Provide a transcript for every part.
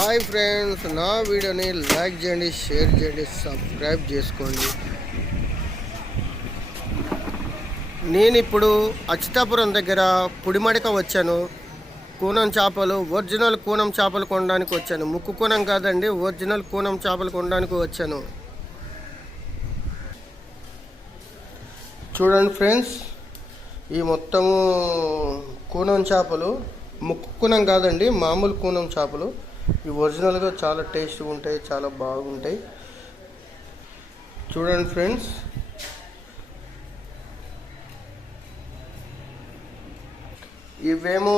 Hi friends, నా వీడియోని like చేయండి, షేర్ చేయండి, సబ్స్క్రైబ్ చేసుకోండి. నేను ఇప్పుడు అచ్యుతాపురం దగ్గర పుడిమడిక వచ్చాను. కూనం చేపలు, ఒరిజినల్ కూనం చేపలు కొనడానికి వచ్చాను. ముక్కు కూనం కాదండి, ఒరిజినల్ కూనం చేపలు కొనడానికి వచ్చాను. చూడండి ఫ్రెండ్స్, ఈ మొత్తము కూనం చేపలు, ముక్కు కూనం కాదండి, మామూలు కూనం చేపలు. ఇవి ఒరిజినల్గా చాలా టేస్ట్గా ఉంటాయి, చాలా బాగుంటాయి. చూడండి ఫ్రెండ్స్, ఇవేమో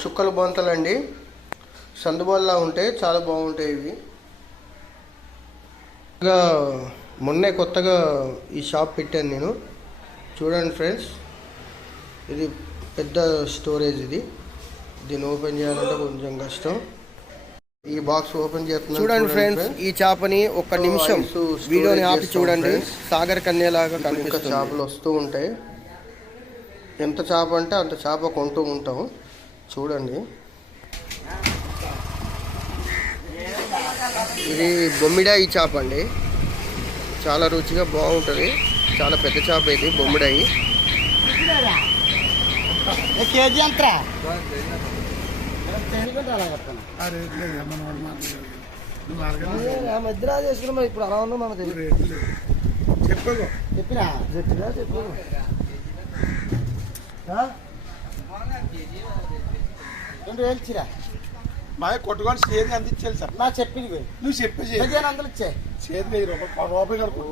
చుక్కల బొంతలండి, సందుబాల్లా ఉంటాయి, చాలా బాగుంటాయి ఇవి. మొన్నే కొత్తగా ఈ షాప్ పెట్టాను నేను. చూడండి ఫ్రెండ్స్, ఇది పెద్ద స్టోరేజ్. దీన్ని ఓపెన్ చేయాలంటే కొంచెం కష్టం. ఈ బాక్స్ ఓపెన్ చేస్తున్నాను. చూడండి ఫ్రెండ్స్, ఈ చేపని ఒక్క నిమిషం వీడియోని ఆపి చూడండి. సాగర్ కన్యలాగా కనిపిస్తుంది. చేపలు వస్తూ ఉంటాయి. ఎంత చేప అంటే అంత చేప కొంటూ ఉంటాం. చూడండి, ఇది బొమ్మిడాయి చేప అండి. చాలా రుచిగా బాగుంటుంది. చాలా పెద్ద చేప ఇది, బొమ్మిడాయి. కేజీ అంత మధ్యలో చేసుకున్నాం. ఇప్పుడు అలా ఉన్నాం, మనకు తెలియదు. చెప్పినా చెప్పు. రెండు వేలు చిరా బాగా కొట్టుకొని చేతి అందించాలి సార్. నా చెప్పింది నువ్వు చెప్పేసి అందులో ఇచ్చే చేతి 1000 రూపాయలు కడుపు.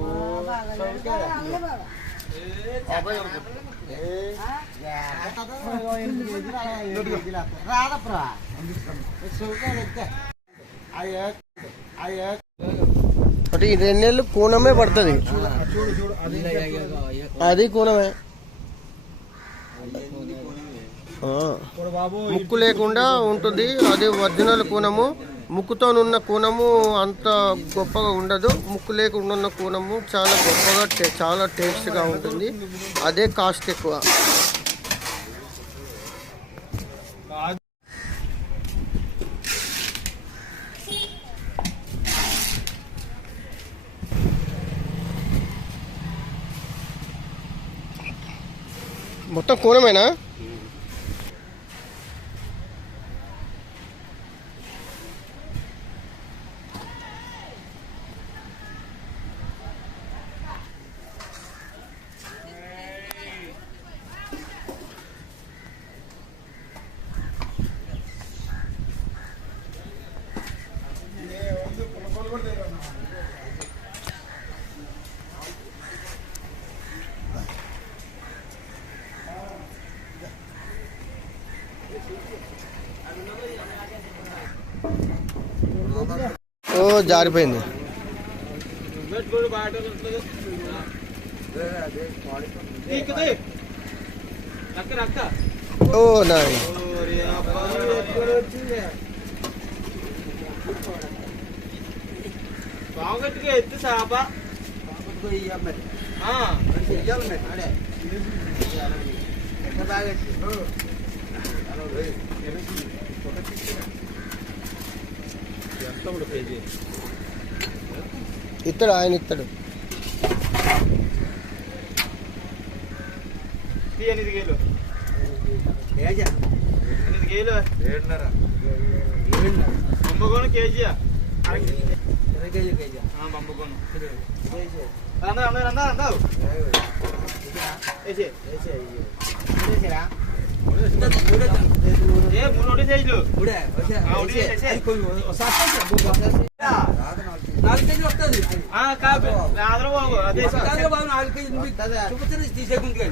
అంటే ఈ 2 నెలలు కూనమే పడుతుంది. అది కూనమే, ముక్కు లేకుండా ఉంటుంది. అది ఒరిజినల్ కూనము. ముక్కుతోనున్న కూనము అంత గొప్పగా ఉండదు. ముక్కు లేకుండా ఉన్న కూనము చాలా గొప్పగా చాలా టేస్ట్గా ఉంటుంది. అదే కాస్ట్ ఎక్కువ. మొత్తం కూనమేనా? ఓ జారిపోయింది. ఓ నాయ్, బాగుగట్టిగా ఎత్తు చేప. ఇస్తాడు ఆయన, ఇస్తాడు. 8 కేజీలు 8 కేజీలు 7.5 బొమ్మగోను కేజీ 20 కేజీ బొమ్మగోను అందావు మూడు సైజులు 4 కేజీలు వస్తుంది. తీసేకుంటే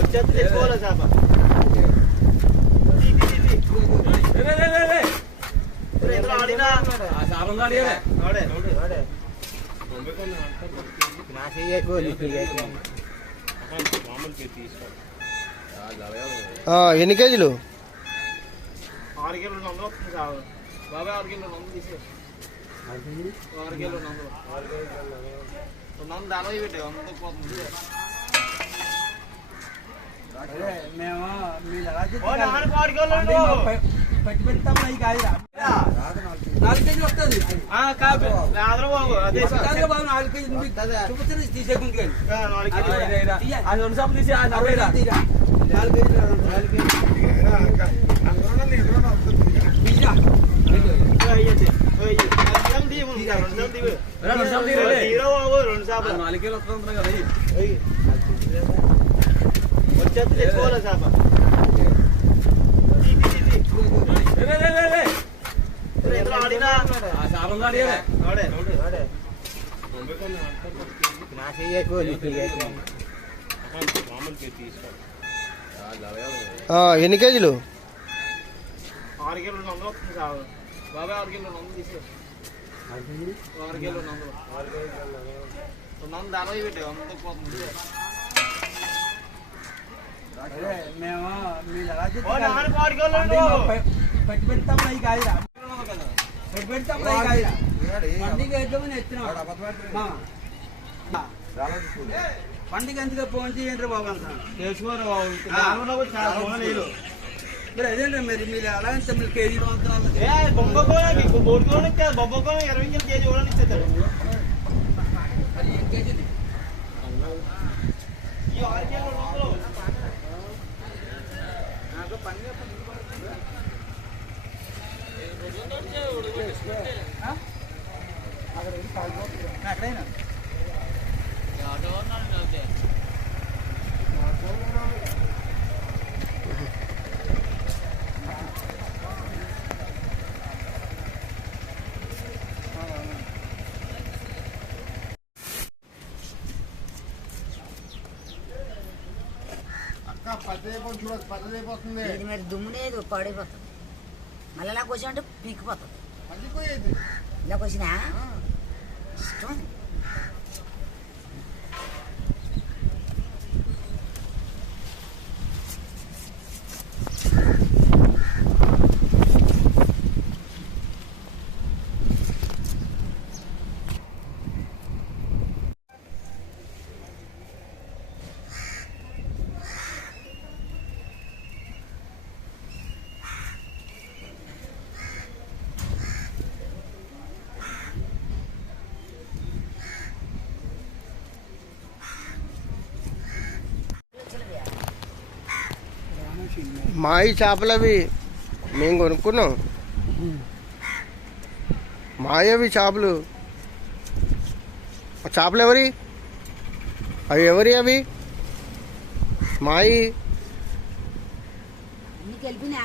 వచ్చేది తెచ్చుకోవాలి చేప. ఎన్ని కేజీలు? 6 కిలో 200 వస్తుంది సాగు బాబాయ్ 6 కిలో 200 తీసే 6 కిలో 200 200 దాని పెట్టే 100 పోతుంది మేము మీరు ఎలా ఓ నాన్న 6 కిలో పట్టి పెడతాం అవి కాదు 4 కేజీలు వస్తుంది కాదు రాదు బాబు అదే సార్ బాబు 4 కేజీలు చూపిస్తే తీసేకుంది కానీ 4 కిలో అది 2 సార్లు తీసి 4 కేజీలు వచ్చేది తెచ్చుకోవాలి చేప ఆడినా ఆడే ఎన్ని కేజీలు 6 కిలో 200 వస్తుంది సాగు బాబాయ్ 6 కిలో 200 తీసే 6 కిలో 200 దాని పెట్టే 100 పోతుంది మేము మీరు ఎలా ఓ నాన్న 6 కిలో పట్టి పెడతాం అవి కాదు పట్టి పెడతాం అవి కాదు పండుగ వేద్దామని ఎత్తున్నాం పండుగ ఎందుకు ఫోన్ చేయండి బాబు అంత తెలుసుకోరు బాబు మీరు అదేంటి మరి మీరు ఎలా అంటే మీరు కేజీలు బొమ్మకోన బోర్డుకోన బొమ్మకోన 20 కేజీ కూడా ఇచ్చేస్తాడు అది ఏం కేజీలు ఈ 6 కిలో 200 నాకు పండుగ అక్కడైనా ఇది మరి దుమ్ము లేదు పడిపోతుంది మళ్ళీ ఇలా కొంచెం అంటే పీకిపోతుంది ఇలా కొంచెం ఇష్టం మాయి చేపలు అవి మేము కొనుక్కున్నాం. మాయవి చేపలు. చేపలు ఎవరి? అవి ఎవరి? అవి మాయి నీకు వెళ్ళిపోయినా